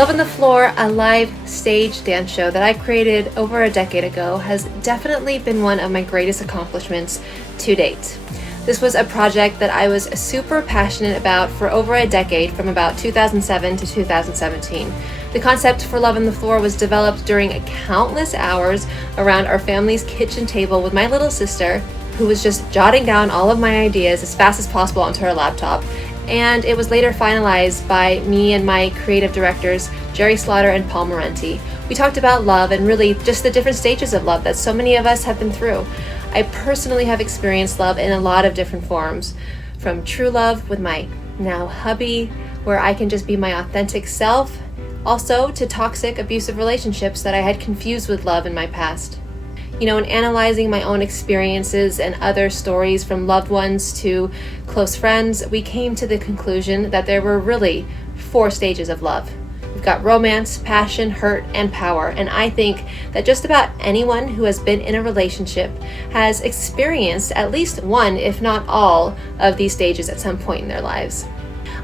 Love on the Floor, a live stage dance show that I created over a decade ago, has definitely been one of my greatest accomplishments to date. This was a project that I was super passionate about for over a decade, from about 2007 to 2017. The concept for Love on the Floor was developed during countless hours around our family's kitchen table with my little sister, who was just jotting down all of my ideas as fast as possible onto her laptop. And it was later finalized by me and my creative directors, Jerry Slaughter and Paul Morenti. We talked about love and really just the different stages of love that so many of us have been through. I personally have experienced love in a lot of different forms, from true love with my now hubby, where I can just be my authentic self, also to toxic, abusive relationships that I had confused with love in my past. In analyzing my own experiences and other stories from loved ones to close friends, we came to the conclusion that there were really 4 stages of love. We've got romance, passion, hurt, and power. And I think that just about anyone who has been in a relationship has experienced at least one, if not all, of these stages at some point in their lives.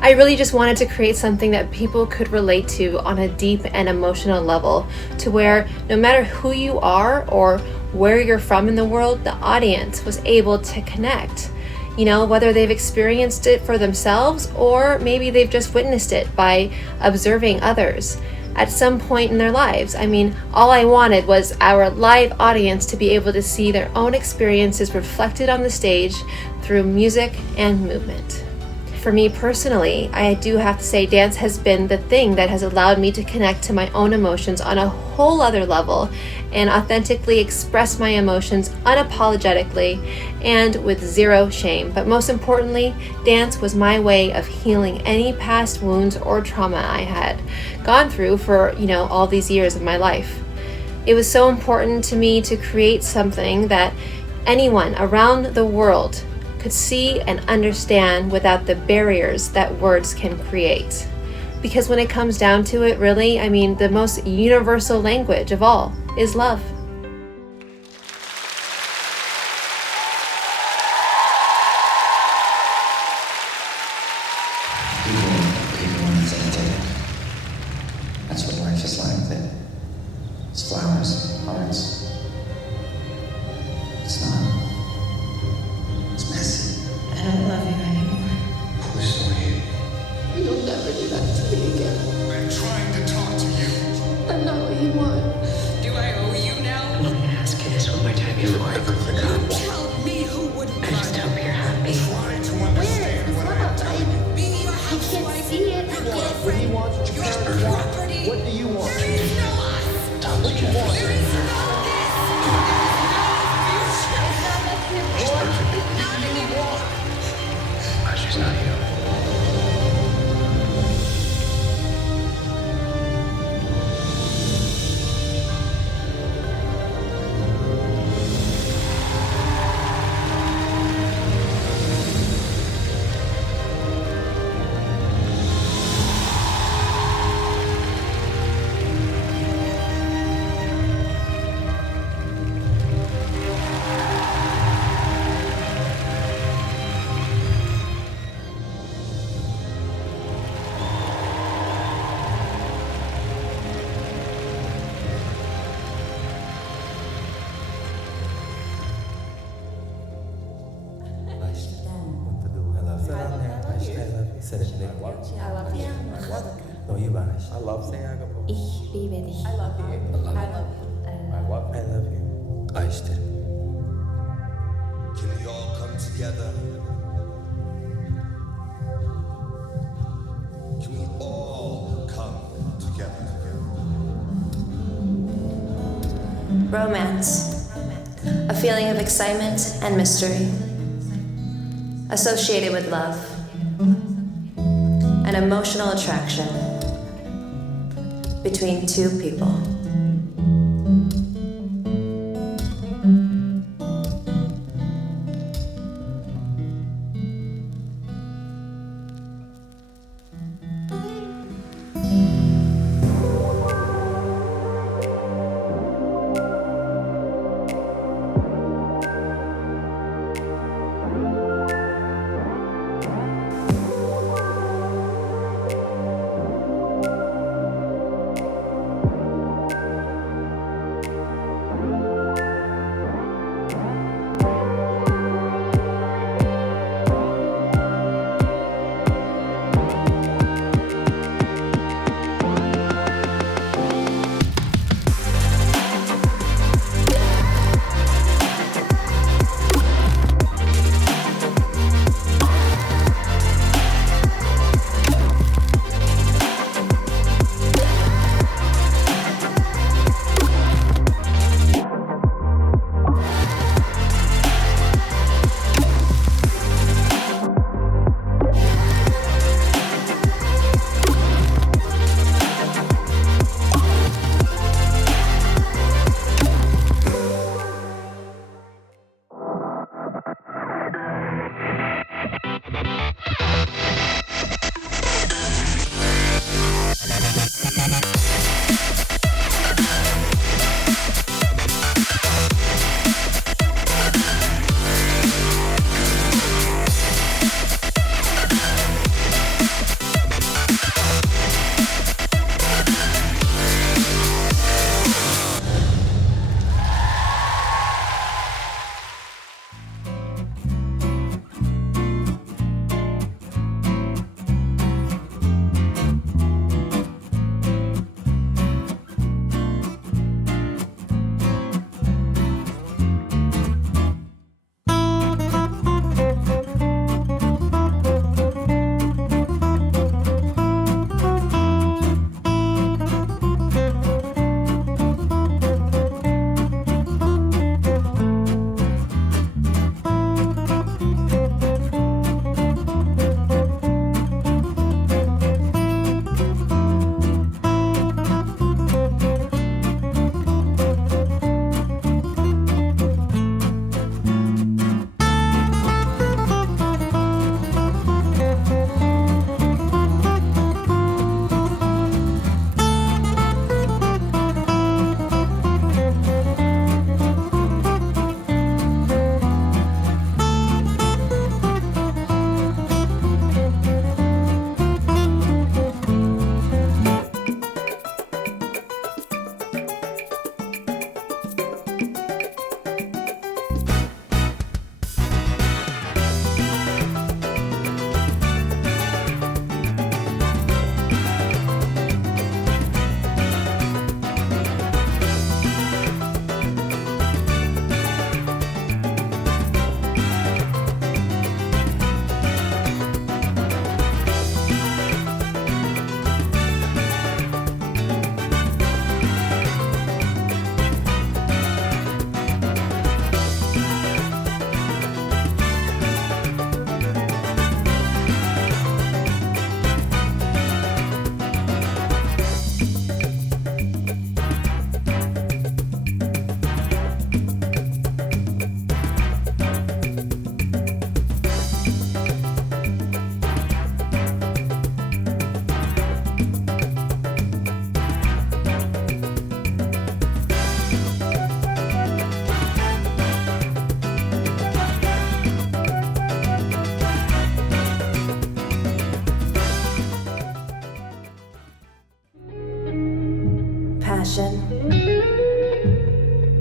I really just wanted to create something that people could relate to on a deep and emotional level, to where no matter who you are or where you're from in the world, the audience was able to connect. Whether they've experienced it for themselves or maybe they've just witnessed it by observing others at some point in their lives. All I wanted was our live audience to be able to see their own experiences reflected on the stage through music and movement. For me personally, I do have to say dance has been the thing that has allowed me to connect to my own emotions on a whole other level and authentically express my emotions unapologetically and with zero shame. But most importantly, dance was my way of healing any past wounds or trauma I had gone through for, all these years of my life. It was so important to me to create something that anyone around the world could see and understand without the barriers that words can create. Because when it comes down to it, really, the most universal language of all is love. People want to say it. That's what life is like. It's flowers, hearts. It's not. It's messy. I don't love you anymore. We're sorry. You'll never do that to me again. I'm trying to talk to you. I'm not what you want. Do I owe you now? Let me ask you this one more time before I call the cops. Tell me who wouldn't I just hope you're happy. try to Where understand is what love? I'm telling you. Being your I can't housewife, see it. your What do you girlfriend, want? What your your parents want? property. What do you want? There is no us. What do you want? There is no this. She's perfect. Not anymore. But she's not you. I love saying I Ich liebe dich. I love you. I love you. Can we all come together? Can we all come together? Romance. A feeling of excitement and mystery. Associated with love. An emotional attraction between 2 people.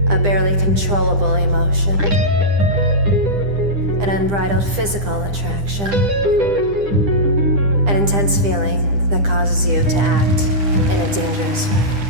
a barely controllable emotion, an unbridled physical attraction, an intense feeling that causes you to act in a dangerous way.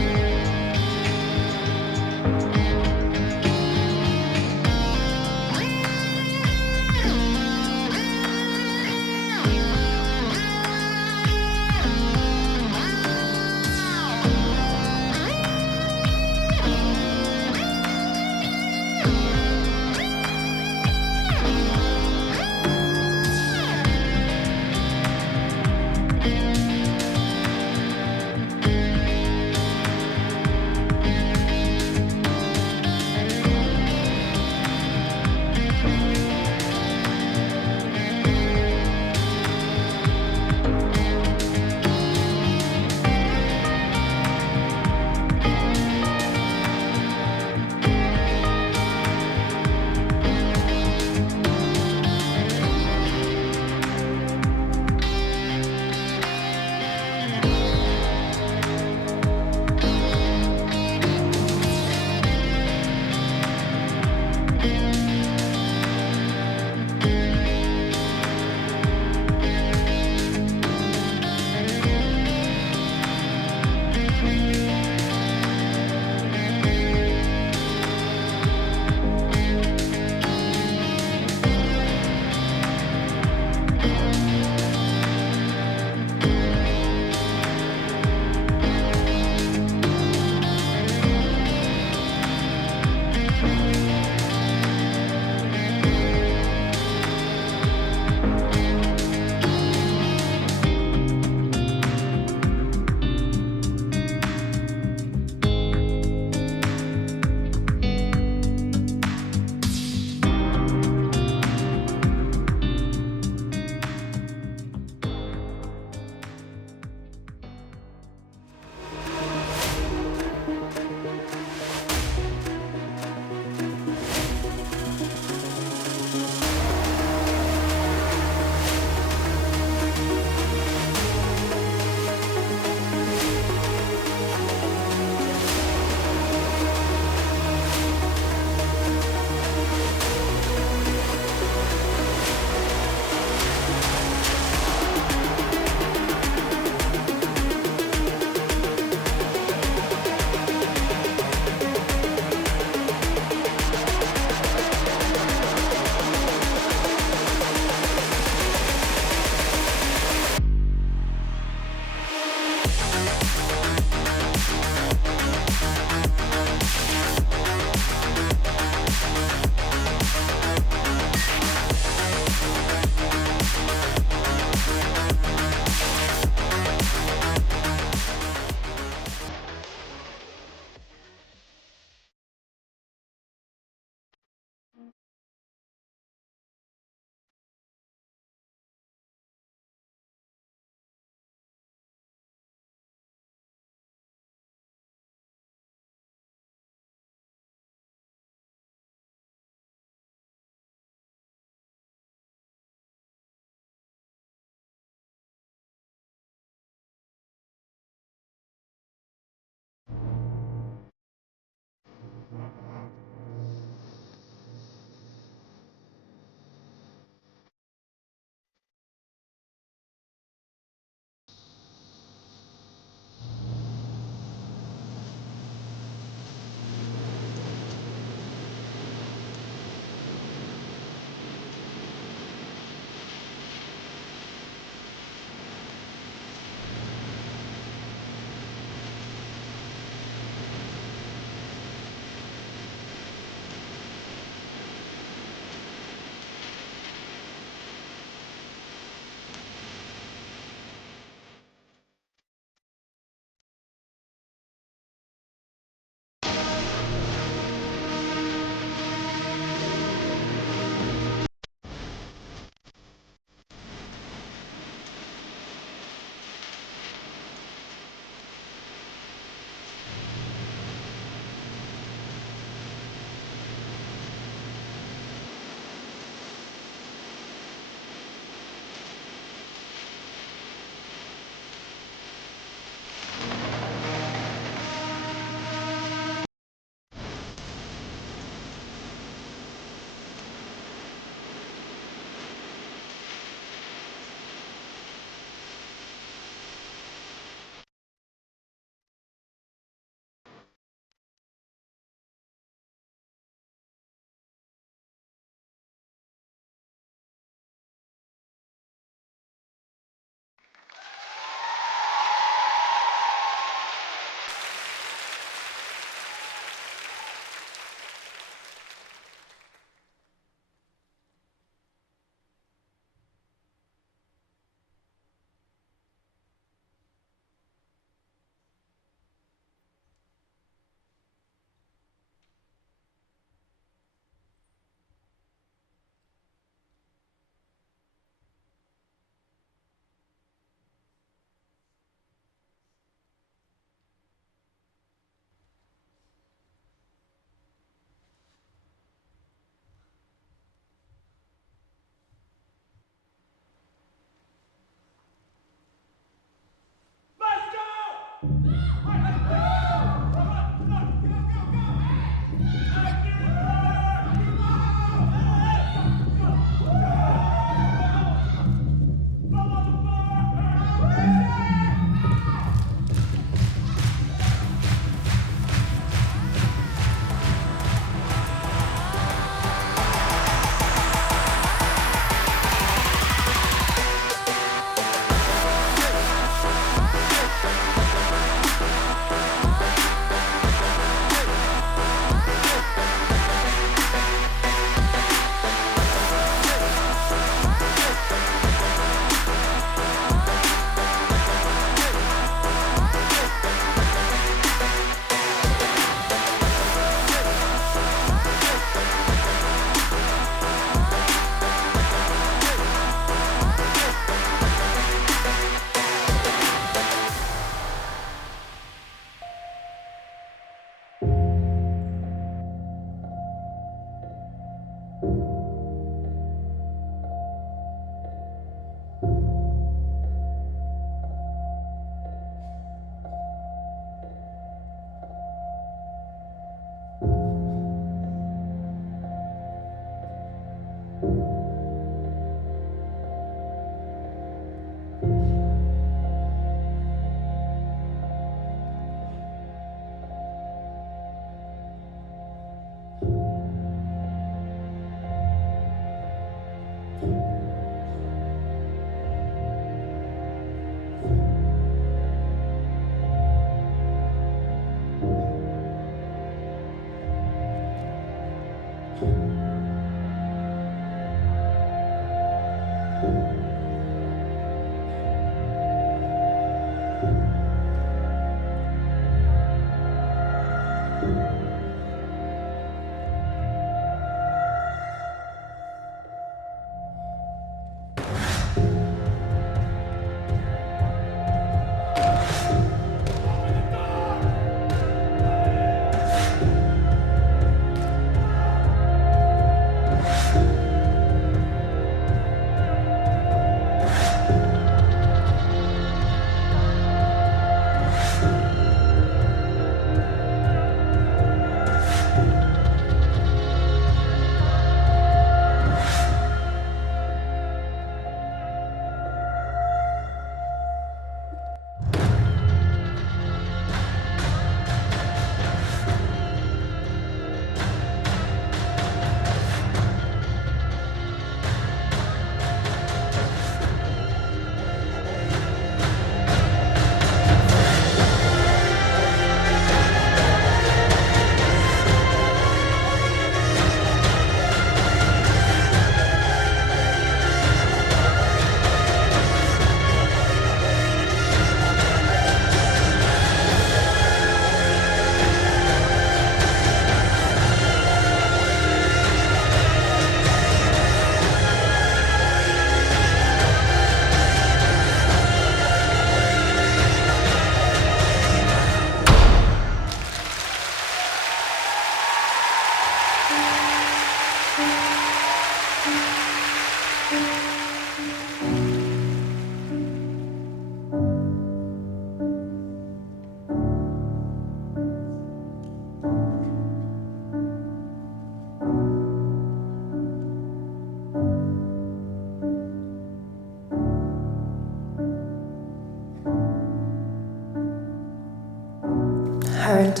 Hurt.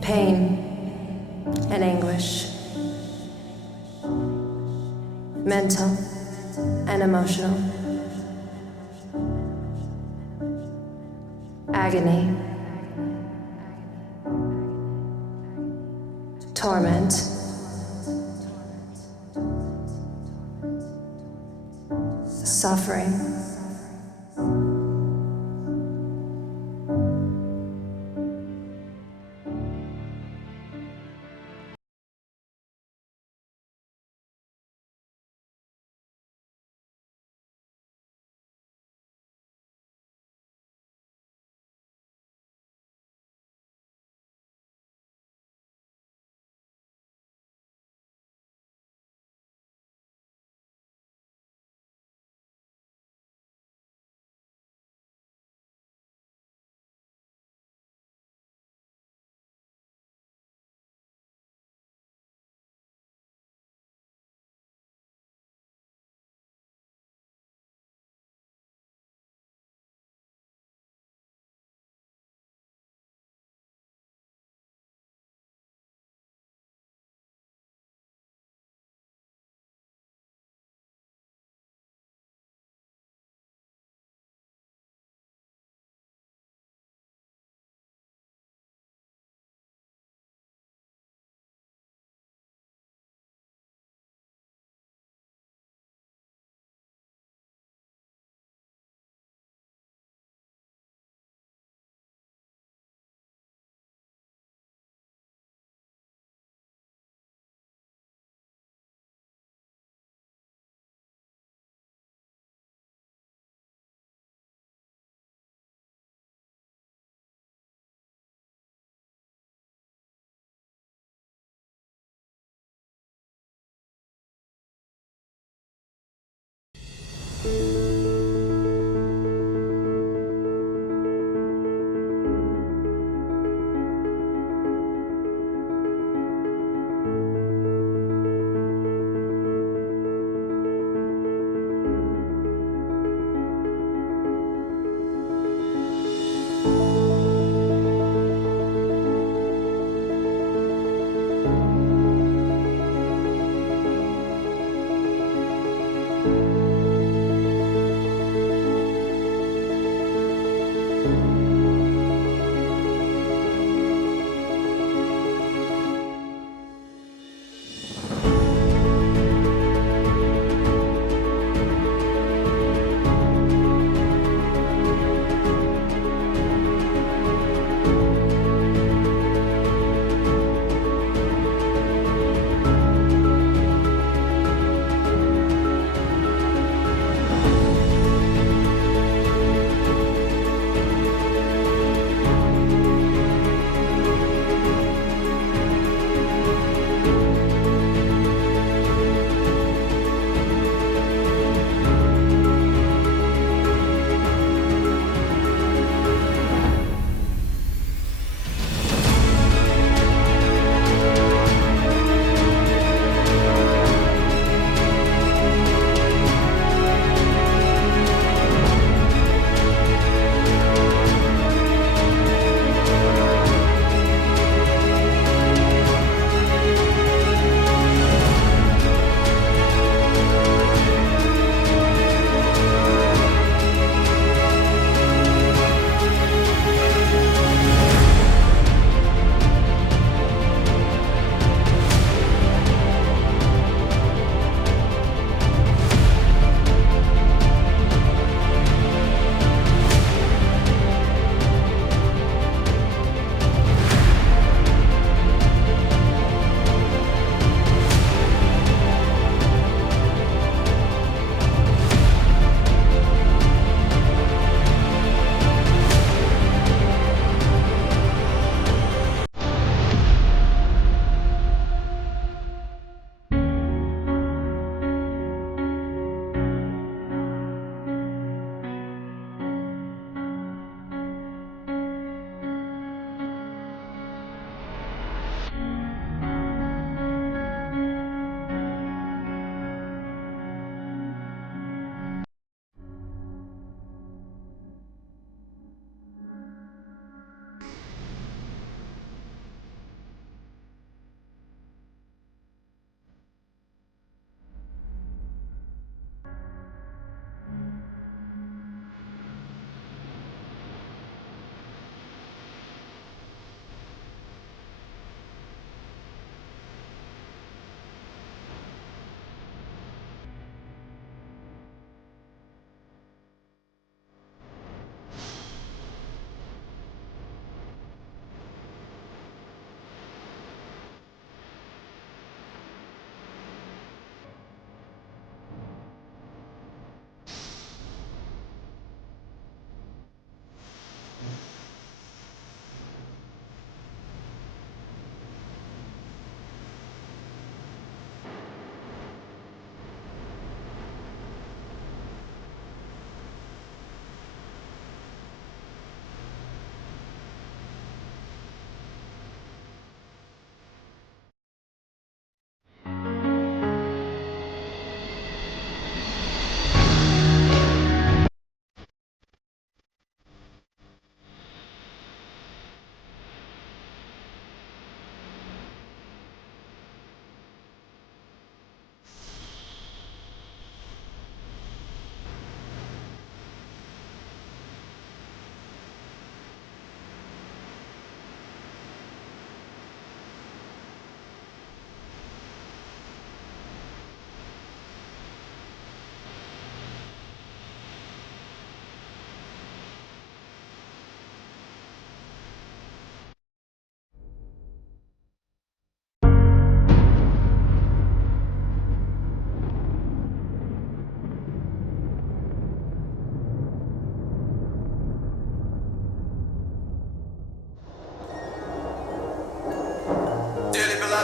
Pain and anguish. Mental and emotional. Agony. Torment. Suffering.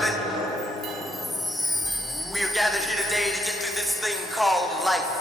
beloved. We are gathered here today to get through this thing called life.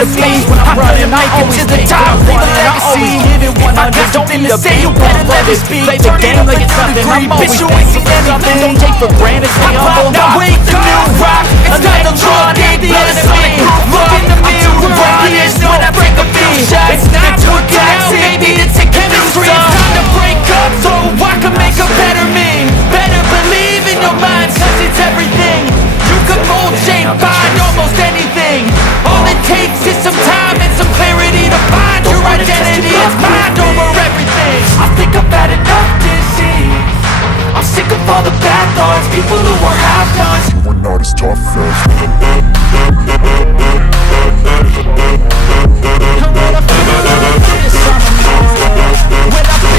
enemies. When I'm running, I get to the top, leave a legacy. I got something to say, you better let it speak. Play the game like it's nothing, I'm always doing something. Don't take for granted, stay humble. Now wait, the new rock, another drug, ain't the enemy. Look in the mirror, honest, when I break a beat. It's not working out, baby, it's a chemistry. It's time to break up so I can make a better me. Better believe in your mind, cause it's everything. You can mold, shape, find almost anything. All it takes is some time and some clarity to find your identity. It's mind over everything. I think I've had enough disease. I'm sick of all the bad thoughts, people who are half-nots. You are not as tough as When I feel like this, I'm a man. When I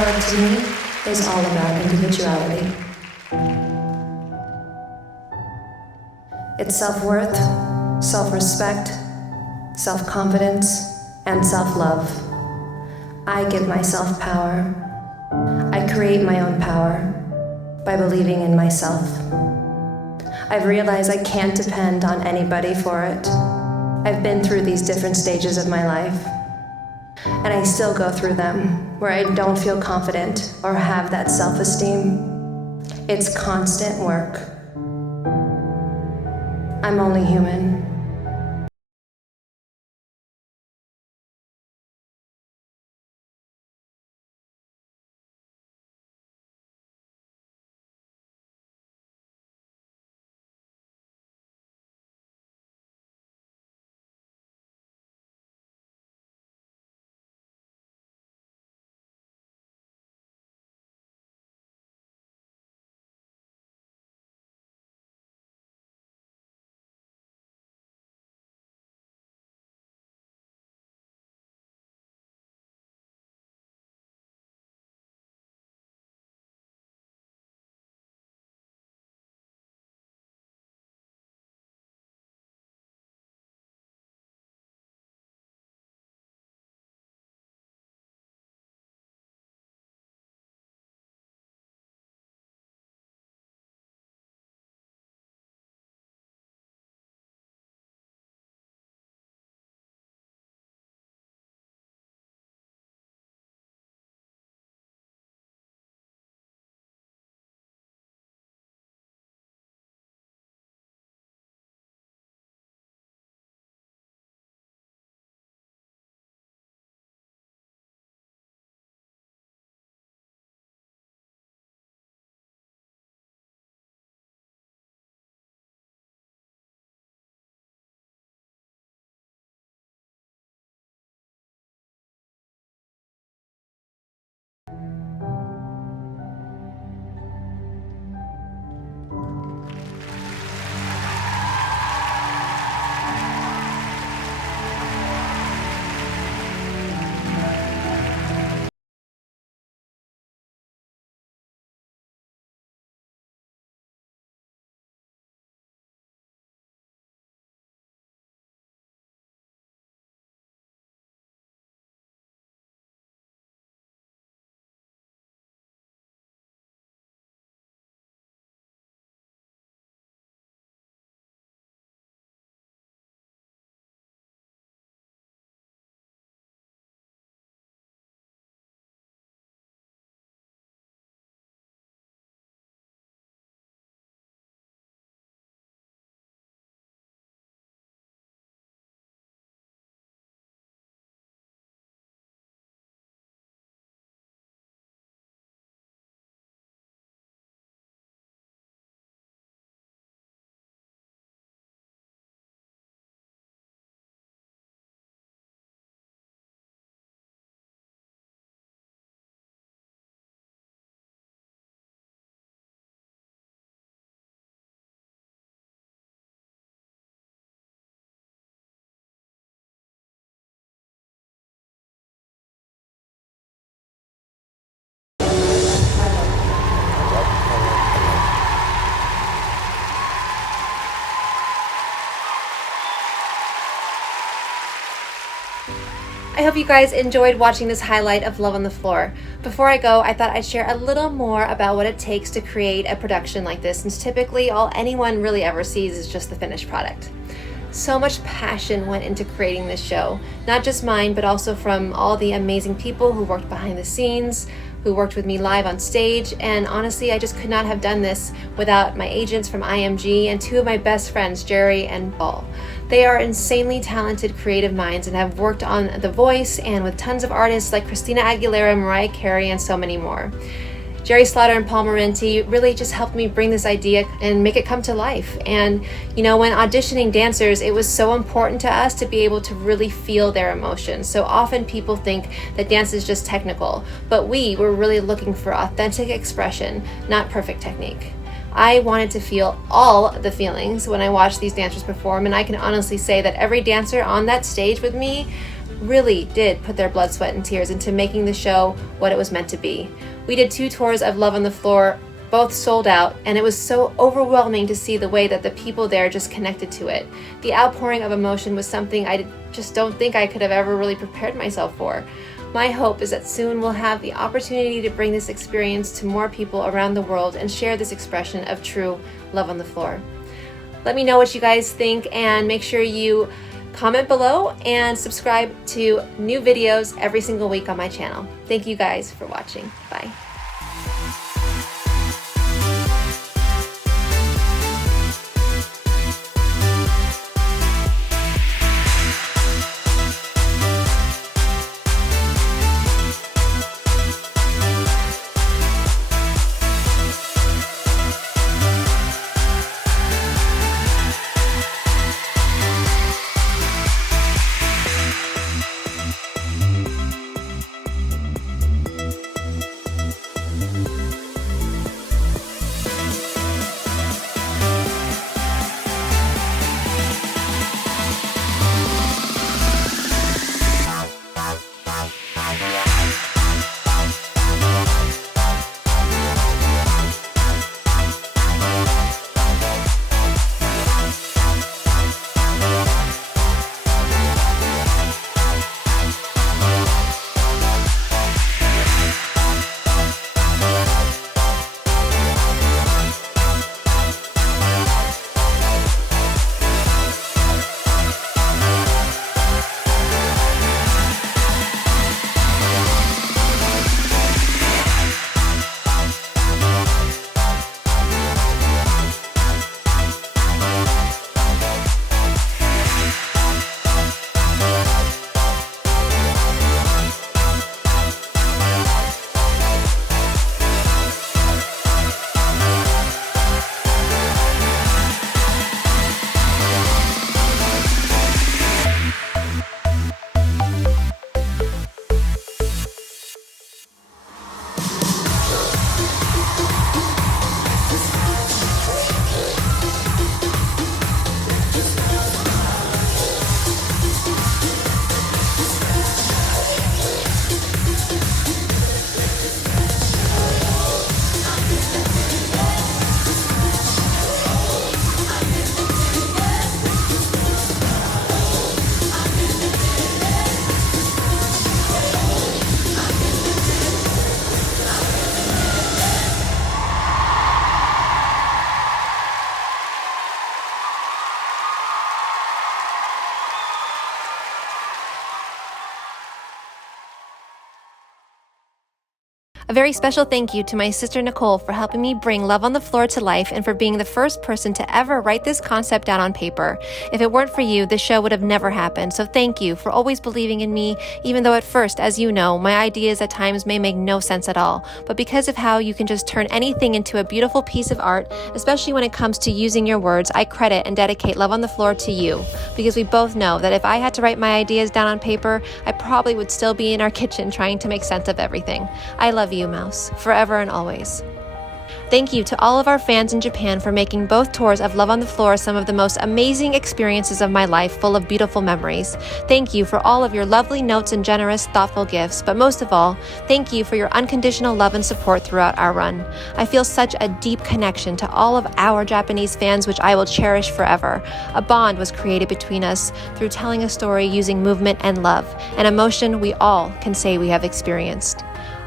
Self-power to me is all about individuality. It's self-worth, self-respect, self-confidence, and self-love. I give myself power. I create my own power by believing in myself. I've realized I can't depend on anybody for it. I've been through these different stages of my life, and I still go through them where I don't feel confident or have that self-esteem. It's constant work. I'm only human. I hope you guys enjoyed watching this highlight of Love on the Floor. Before I go, I thought I'd share a little more about what it takes to create a production like this, since typically all anyone really ever sees is just the finished product. So much passion went into creating this show, not just mine, but also from all the amazing people who worked behind the scenes, who worked with me live on stage, and honestly, I just could not have done this without my agents from IMG and two of my best friends, Jerry and Paul. They are insanely talented creative minds and have worked on The Voice and with tons of artists like Christina Aguilera, Mariah Carey, and so many more. Jerry Slaughter and Paul Morenti really just helped me bring this idea and make it come to life. And you know, when auditioning dancers, it was so important to us to be able to really feel their emotions. So often people think that dance is just technical, but we were really looking for authentic expression, not perfect technique. I wanted to feel all the feelings when I watched these dancers perform, and I can honestly say that every dancer on that stage with me really did put their blood, sweat, and tears into making the show what it was meant to be. We did 2 tours of Love on the Floor, both sold out, and it was so overwhelming to see the way that the people there just connected to it. The outpouring of emotion was something I just don't think I could have ever really prepared myself for. My hope is that soon we'll have the opportunity to bring this experience to more people around the world and share this expression of true love on the floor. Let me know what you guys think, and make sure you comment below and subscribe to new videos every single week on my channel. Thank you guys for watching. Bye. A very special thank you to my sister Nicole for helping me bring Love on the Floor to life and for being the first person to ever write this concept down on paper. If it weren't for you, this show would have never happened, so thank you for always believing in me, even though at first, as you know, my ideas at times may make no sense at all. But because of how you can just turn anything into a beautiful piece of art, especially when it comes to using your words, I credit and dedicate Love on the Floor to you, because we both know that if I had to write my ideas down on paper, I probably would still be in our kitchen trying to make sense of everything. I love you, Mouse, forever and always. Thank you to all of our fans in Japan for making both tours of Love on the Floor some of the most amazing experiences of my life, full of beautiful memories. Thank you for all of your lovely notes and generous, thoughtful gifts, but most of all, thank you for your unconditional love and support throughout our run. I feel such a deep connection to all of our Japanese fans, which I will cherish forever. A bond was created between us through telling a story using movement and love, an emotion we all can say we have experienced.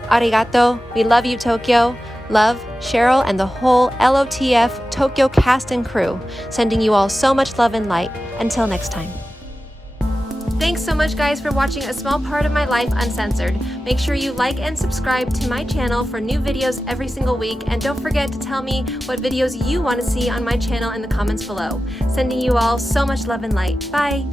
Arigato, we love you, Tokyo. Love, Cheryl, and the whole LOTF Tokyo cast and crew, sending you all so much love and light. Until next time. Thanks so much, guys, for watching a small part of my life uncensored. Make sure you like and subscribe to my channel for new videos every single week, and don't forget to tell me what videos you want to see on my channel in the comments below. Sending you all so much love and light. Bye!